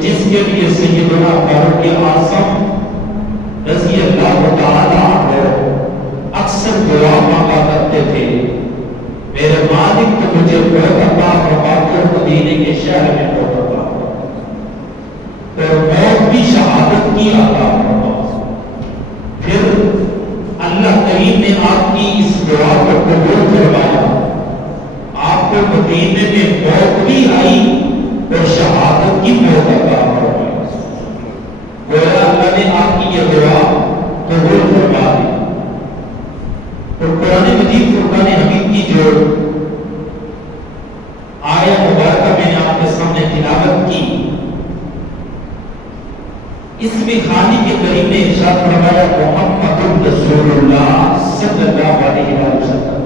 جس کے لیے سیدنا فاروق اعظم رضی اللہ تعالیٰ عنہ اکثر دعا مانگا کرتے تھے، میرے مالک تو مجھے موت عطا فرما کر مدینے کے شہر میں موت عطا فرما، اور موت بھی شہادت کی عطا فرما۔ پھر اللہ کریم نے آپ کی اس دعا کو قبول فرمایا، آپ کو مدینے میں موت بھی آئی اور شہادت کی موت عطا فرمائی۔ گویا اللہ نے آپ کی یہ دعا قبول فرما دی۔ اور قرآن مجید فرقان حمید کی جو آیت مبارکہ میں نے آپ کے سامنے تلاوت کی، اس میں خالق کے کریم نے ارشاد فرمایا محمد رسول اللہ صلی اللہ علیہ وسلم،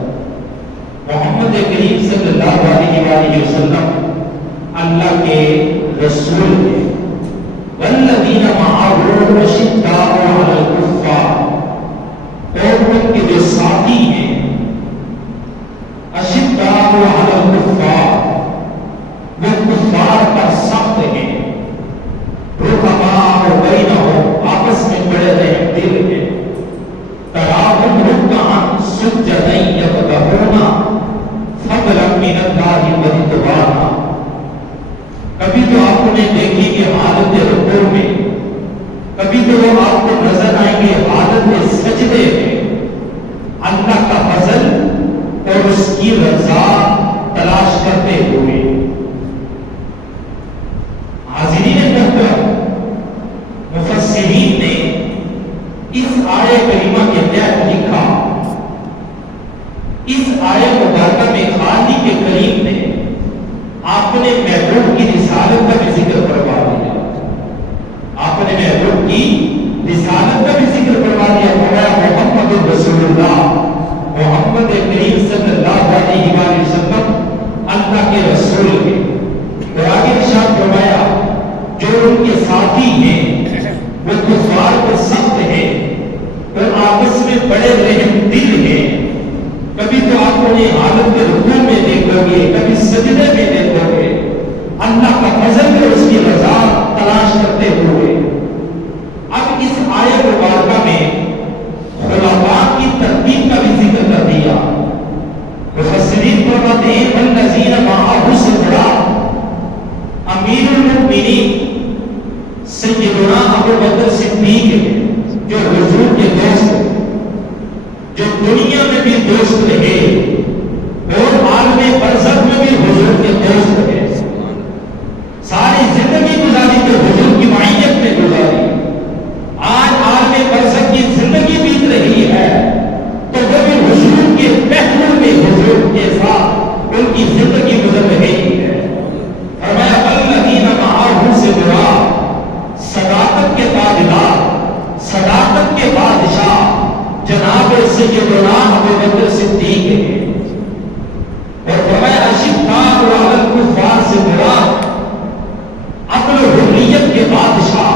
محمد کریم صلی اللہ علیہ وسلم اللہ کے رسول ہیں۔ والذین معه اشداء علی الکفار، اور ان کے جو ساتھی ہیں اشداء علی الکفار، وہ کفار پر سخت ہیں، رحماء بینہم، آپس میں بڑے رحم دل ہیں، تراہم رکعا سجدا یبتغون فضلا من اللہ ورضوانا۔ کبھی تو آپ نے دیکھی کہ حالت رکوع میں، کبھی تو وہ آپ کو نظر آئیں گے حالت سجدے میں، اللہ کا فضل اور اس کی رضا تلاش کرتے ہوئے۔ حاضرین محترم، مفسرین نے اس آیہ کریمہ کے تحت لکھا، اس آیہ مبارکہ میں خالق کے کریم نے آپ نے محبوب کی رسالت کا بھی ذکر کروا دیا، آپ نے محبوب کی رسالت کا بھی ذکر کروا دیا، فرمایا محمد رسول اللہ، محمد کریم صلی اللہ علیہ وسلم اللہ کے رسول ہیں۔ اور آگے ارشاد فرمایا جو ان کے ساتھی ہیں وہ کفار پر سخت ہیں اور آپس میں بڑے رحم دل ہیں۔ کبھی تو آپ نے حالت رکوع میں دیکھو گے، کبھی سجدے میں دیکھو گے، اللہ کا فضل اور اس کی رضا تلاش کرتے ہوئے۔ اب اس آیت مبارکہ میں خلفاء کی ترتیب کا بھی ذکر کر دیا۔ مفسرین فرماتے ہیں والذین معه سے بڑا امیر المؤمنین سیدنا ابو بکر صدیق ہے، جو حضور کے دوست ہیں، جو دنیا میں بھی دوست رہے اور عالم برزخ میں بھی حضور کے دوست رہے، ساری زندگی گزاری تو حضور کی معیت میں گزاری، آج عالم برزخ کی زندگی بیت رہی ہے تو وہ بھی حضور کے پہلو میں حضور کے ساتھ ان کی زندگی گزر رہی ہے۔ فرمایا والذین معه سے برا صداقت کے تاجدار، صداقت کے بادشاہ جناب سیدنا ابو بکر صدیق ہے۔ اور فرمایا اشداء علی الکفار سے مراد عقل و حریت کے بادشاہ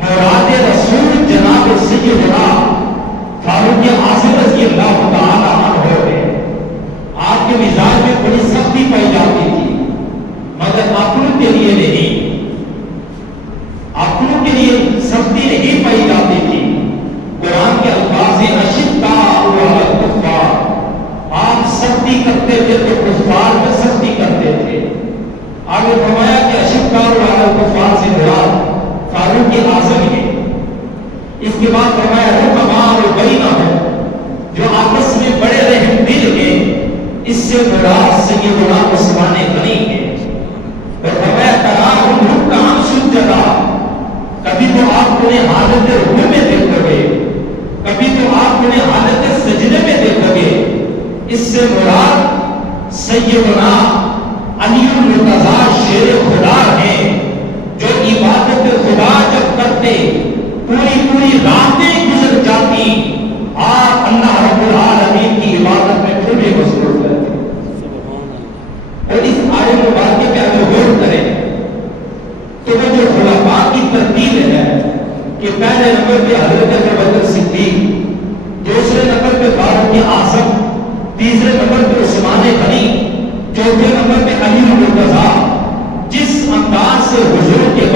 مراد رسول جناب سیدنا فاروق اعظم رضی اللہ تعالی عنہ ہے۔ آپ کے مزاج میں بڑی سختی پائی جاتی تھی، مگر عقل کے لیے نہیں، عقل کے لیے سختی نہیں پائی جاتی تھی۔ قرآن کے الفاظ ہیں اشداء علی الکفار، آپ سختی کرتے تھے تو کفار میں سختی کرتے تھے۔ آگے فرمایا کہ اشداء علی الکفار سے مراد فاروق اعظم ہے۔ اس کے بعد فرمایا رحماء بینہم، جو آپس میں بڑے رحم دل ہیں، اس سے مراد سیدنا عثمان غنی ہے۔ اور فرمایا تراہم رکعا سجدا، کبھی تو آپ نے حالت رکوع میں دیکھو گے، کبھی تو آپ نے حالت سجدے میں دیکھو گے۔ اس سے مراد سیدنا علی المرتضی شیر خدا ہیں، جو عبادت خدا جب کرتے پوری راتیں گزر جاتی، آپ اللہ رب العالمین کی عبادت میں پھر بھی مصروف رہتے۔ اور اس آیت مبارکہ پہ اگر غور کریں تو وہ جو خلفاء کی ترتیب ہے کہ پہلے نمبر پہ حضرت ابو بکر صدیق، دوسرے نمبر پہ فاروق اعظم، تیسرے نمبر پہ عثمان غنی، چوتھے نمبر پہ علی المرتضی، جس انداز سے حضور کے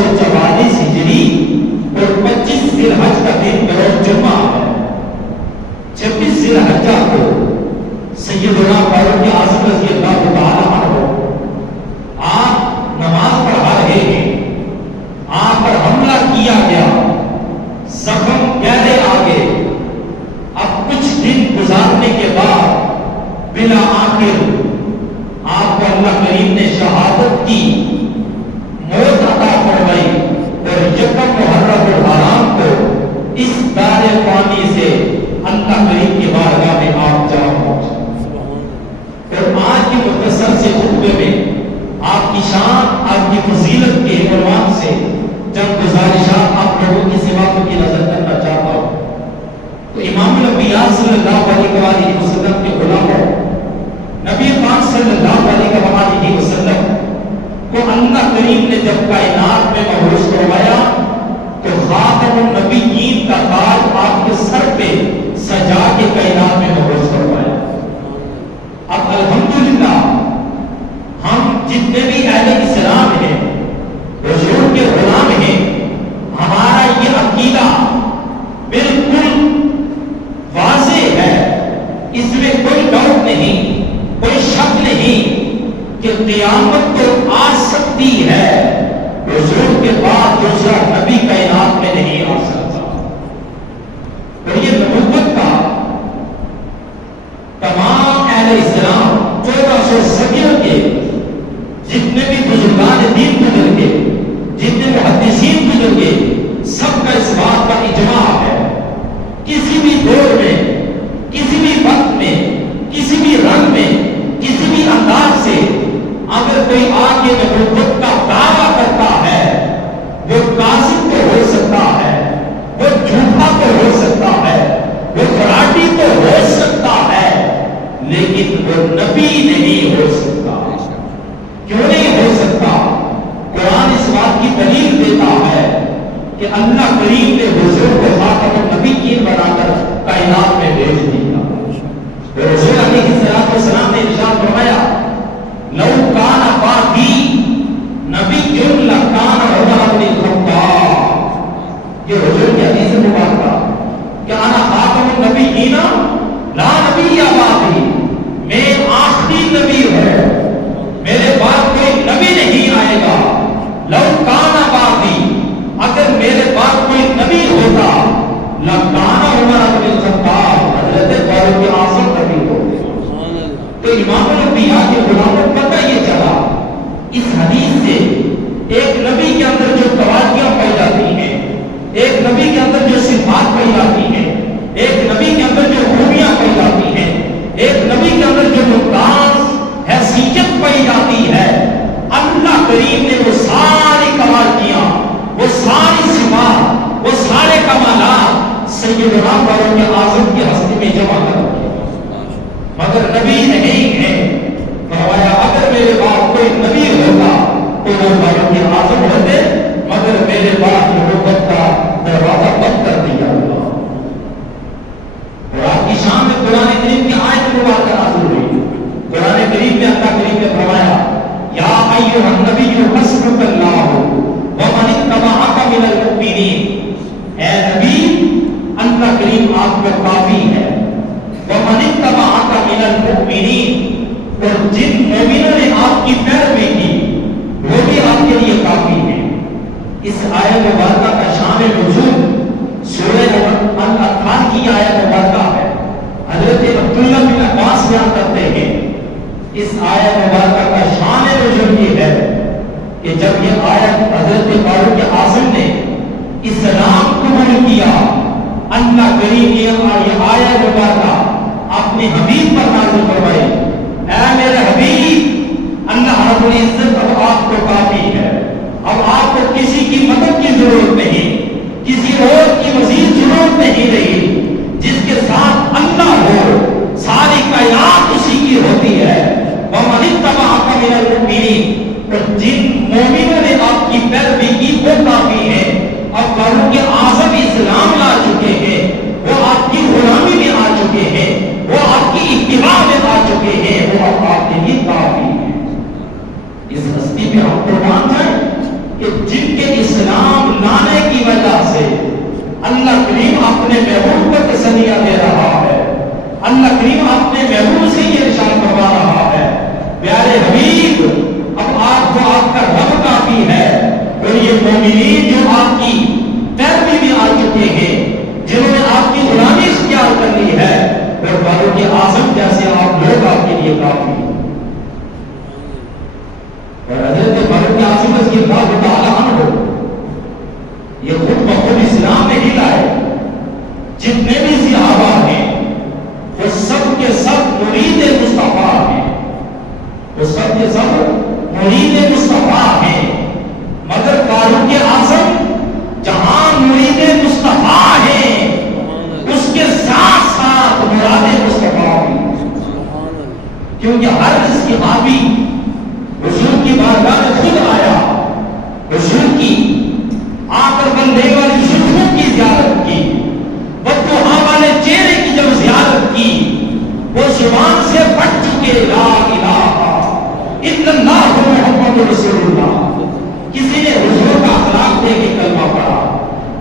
1444 ہجری اور 25 ذی الحج کا دن بروز جمعہ ہے۔ 26 ذی الحجہ کو سیدنا فاروق اعظم رضی اللہ تعالی عنہ آپ نماز پڑھا رہے ہیں، آپ پر حملہ کیا گیا، زخم گہرے آگے۔ اب کچھ دن گزارنے کے بعد بلا آخر آپ کو اللہ کریم نے شہادت کی موت عطا فرمائی، اور یکم محرم الحرام کو اس دار فانی سے اللہ کریم کی بارگاہ میں آپ جا پہنچے۔ اور آج کے مختصر سے خطبے میں آپ کی شان، آپ کی فضیلت کے عنوان سے چند گزارشات آپ لوگوں کی سماعتوں کی نظر کرنا چاہتا ہوں۔ تو امام الانبیاء صلی اللہ علیہ وسلم کے غلاموں، نبی پاک صلی اللہ علیہ وسلم کو اللہ کریم نے جب کائنات میں مبعوث کروایا تو خاتم النبیین کا تاج آپ کے سر پہ سجا کے کائنات میں مبعوث کروایا۔ اب الحمدللہ ہم جتنے بھی اہل اسلام ہیں، رسول کے غلام ہیں، ہمارا یہ عقیدہ بالکل واضح ہے، اس میں کوئی ڈاؤٹ نہیں، کوئی شک نہیں کہ قیامت تو آ سکتی ہے، رسول کے بعد دوسرا نبی کائنات میں نہیں آ سکتا۔ اور یہ نبوت کا تمام اہل اسلام 1400 صدیوں کے جتنے بھی بزرگان دین گزر گئے، جتنے محدثین گزر گئے، سب کا اس بات کا اجماع ہے، کسی بھی دور میں، کسی بھی وقت میں، کسی بھی رنگ میں، کسی بھی انداز سے اگر کوئی آگے نبوت کا دعویٰ کرتا ہے، وہ کاذب تو ہو سکتا ہے، وہ جھوٹا تو ہو سکتا ہے، وہ فراڈی تو ہو سکتا ہے، لیکن وہ نبی نہیں ہو سکتا۔ کیوں نہیں ہو سکتا؟ قرآن اس بات کی دلیل دیتا ہے کہ اللہ کریم نے حضور کو خاتم النبیین بنا کر کائنات میں بھیج دیا۔ رسول علیہ السلام نے ارشاد فرمایا، لو کان بعدی نبی لکان عمر بن الخطاب۔ یہ حضور کی حدیث مبارکہ کہ انا خاتم النبیین لا نبی بعدی، میں آخری نبی ہوں، میرے بعد کوئی نبی نہیں آئے گا۔ لو کان بعدی، اگر میرے بعد کوئی نبی ہوتا، لکان عمر بن الخطاب، حضرت فاروق اعظم نبی ہوتے۔ تو امام الانبیاء کے غلاموں کو پتہ یہ چلا اس حدیث سے، ایک نبی کے اندر جو توازیاں پائی جاتی ہیں، ایک نبی کے اندر جو صفات پائی جاتی ہیں، ایک نبی کے اندر جو خوبیاں پائی جاتی ہیں، ایک نبی کے اندر جو ممتاز حیثیت پائی جاتی ہے، اللہ کریم نے وہ ساری کمالیاں، وہ ساری صفات، وہ سارے کمالات سیدنا فاروق اعظم کی ہستی میں جمع کر رکھے، مگر نبی نہیں ہے۔ فرمایا اگر میرے بعد کوئی نبی ہوگا تو وہ فاروق اعظم ہوتے، مگر میرے بعد نبوت کا دروازہ بند کر دیا گیا۔ اور آپ کی شان میں قرآن کریم کی آیت مبارکہ نازل ہوئی۔ قرآن کریم میں اللہ کریم نے فرمایا، یا ایھا النبی حسبک اللہ ومن اتبعک من المؤمنین، اے نبی اللہ کریم آپ کو کافی ہے، ومن اتبعک من المؤمنین، اور جن مومنوں نے آپ کی پیروی کی وہ بھی آپ کے لیے کافی ہے۔ اس آیت مبارکہ کا شان نزول سورہ الانفال کی آیت مبارکہ ہے۔ حضرت عبداللہ بن عباس بیان کرتے ہیں اس آیت مبارکہ کا شان نزول یہ ہے کہ جب یہ آیت حضرت فاروق اعظم نے اسلام قبول کیا، اللہ کریم نے یہ آیت مبارکہ اپنے حبیب پر نازل فرمائی، اے میرے حبیب، اللہ رب العزت اب آپ کو کافی ہے، اب آپ کو کسی کی مدد کی ضرورت نہیں، کسی اور کی مزید ضرورت نہیں رہی، جس کے ساتھ اللہ ہو ساری کائنات اسی کی ہوتی ہے۔ وَمَنِ اتَّبَعَكَ مِنَ الْمُؤْمِنِينَ، اور جن مومنوں نے آپ کی پیروی کی وہ کافی ہے۔ اب فاروق اعظم اسلام لا چکے ہیں، وہ آپ کی غلامی میں آ چکے ہیں، وہ آپ کی اتباع میں آ چکے ہیں، وہ اب آپ کے لیے کافی ہے۔ اس ہستی میں ہم قربان جائیں کہ جن کے اس لانے کی وجہ سے اللہ کریم اپنے محبوب کو تسلیہ دے رہا ہے. اللہ کریم اپنے محبوب سے یہ ارشاد فرما رہا ہے پیارے حبیب اب آپ کو آپ کا رب کافی ہے. اور یہ مومنین جو آپ کی پیروی میں آ چکے ہیں جنہوں نے آپ کی غلامی اختیار کر لی ہے اور فاروق اعظم جیسے آپ لوگ آپ کے لیے کافی ہیں. اور حضرت فاروق اعظم رضی اللہ تعالیٰ عنہ یہ خود بخود اسلام میں ہی لائے. جتنے بھی صحابہ ہیں وہ سب کے سب مرید مصطفیٰ ہیں. وہ سب کے سب مرید مصطفیٰ ہیں. مگر فاروق اعظم جہاں مرید مصطفیٰ ہیں اس کے ساتھ ساتھ مراد مصطفیٰ بھی. کیونکہ ہر صحابی حضور کی بارگاہ میں خود آیا, حضور کی آ کر بندے والی زلفوں کی زیارت کی, بدوہا والے چہرے کی جب زیارت کی وہ زبان سے پڑھ چکے لا الہ الا اللہ محمد رسول اللہ. کسی نے حضور کا اخلاق دے کے کلمہ پڑھا,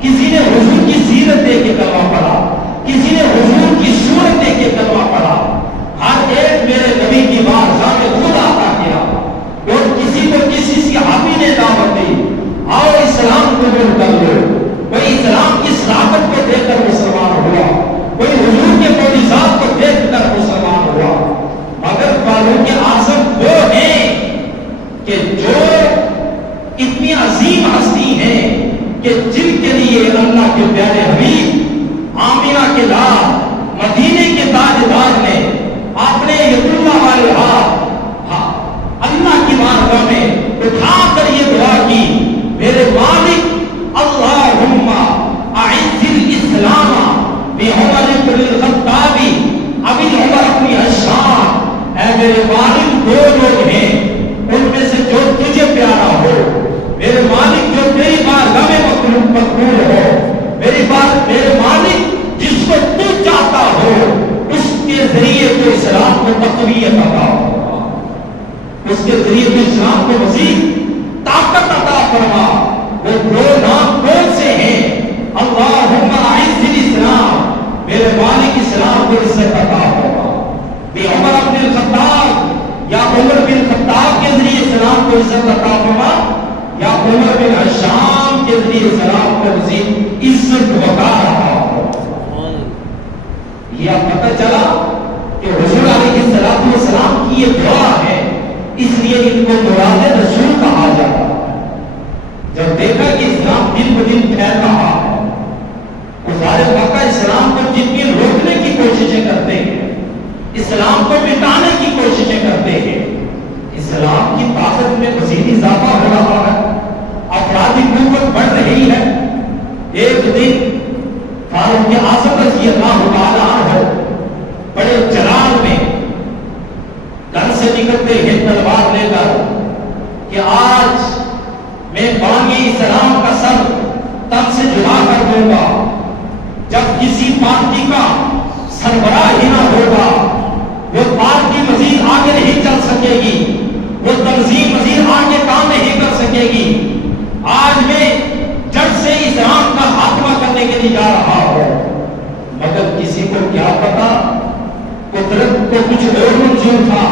کسی نے حضور کی سیرت دے کے کلمہ پڑھا, کسی نے حضور کی صورت دے کے کلمہ پڑھا. ہر ایک میرے نبی کی بارگاہ میں خود آتا گیا اور کسی کو کسی صحابی نے دعوت دی اور اسلام قبول کر لو. کوئی اسلام کی صداقت کو دیکھ کر مسلمان ہوا, کوئی حضور کے معجزات کو دیکھ کر مسلمان ہوا. مگر فاروق اعظم وہ ہیں کہ جو اتنی عظیم ہستی ہیں کہ جن کے لیے اللہ کے پیارے حبیب آمینہ کے لال مدینے کے تاجدار نے اپنے یتیمہ والے ہاتھ اللہ کی بارگاہ میں اٹھا کر یہ دعا کی میرے مالک اللہم اعز الاسلام بعمر بن الخطاب ابی عمر اپنی اشان. اے میرے مالک دو لوگ ہیں ان میں سے جو تجھے پیارا ہو, میرے مالک جو تیری بارگاہ میں مقبول ہو, میرے مالک جس کو تو چاہتا ہو اس کے ذریعے تو اسلام کو تقویت عطا فرما, اس کے ذریعے تو اسلام کو مزید طاقت عطا فرما. وہ دو نام کون سے ہیں؟ اللہم اعز الاسلام, میرے مالک اسلام کو عزت عطا فرما. عمر بن الخطاب یا عمر بن خطاب کے ذریعے اسلام کو عزت عطا فرما یا عمر بن ہشام کے ذریعے اسلام کو مزید عزت وقار عطا فرما. یہ اب پتہ چلا کہ حضور علیہ السلام کی یہ دعا ہے, اس لیے ان کو مراد رسول کہا جاتا ہے. جب دیکھا کہ اسلام دن ب دن پھیل رہا ہے, سارے مکہ اسلام کو جتنی روکنے کی کوششیں کرتے ہیں, اسلام کو مٹانے کی کوششیں کرتے ہیں, اسلام کی طاقت میں مزید اضافہ ہو رہا ہے, افرادی قوت بڑھ رہی ہے. ایک دن فاروق اعظم رضی اللہ تعالیٰ عنہ بڑے جلال میں گھر سے نکلتے ہیں تلوار لے کر کہ آج میں بانی اسلام کا سر تن سے جدا کر دوں گا. جب کسی پارٹی کا سربراہ ہی نہ ہوگا وہ پارٹی مزید آگے نہیں چل سکے گی, وہ تنظیم مزید آگے کام نہیں کر سکے گی. آج میں جڑ سے اسلام کا خاتمہ کرنے کے لیے جا رہا ہوں. مگر کسی کو کیا پتا, قدرت کو کچھ اور منظور تھا.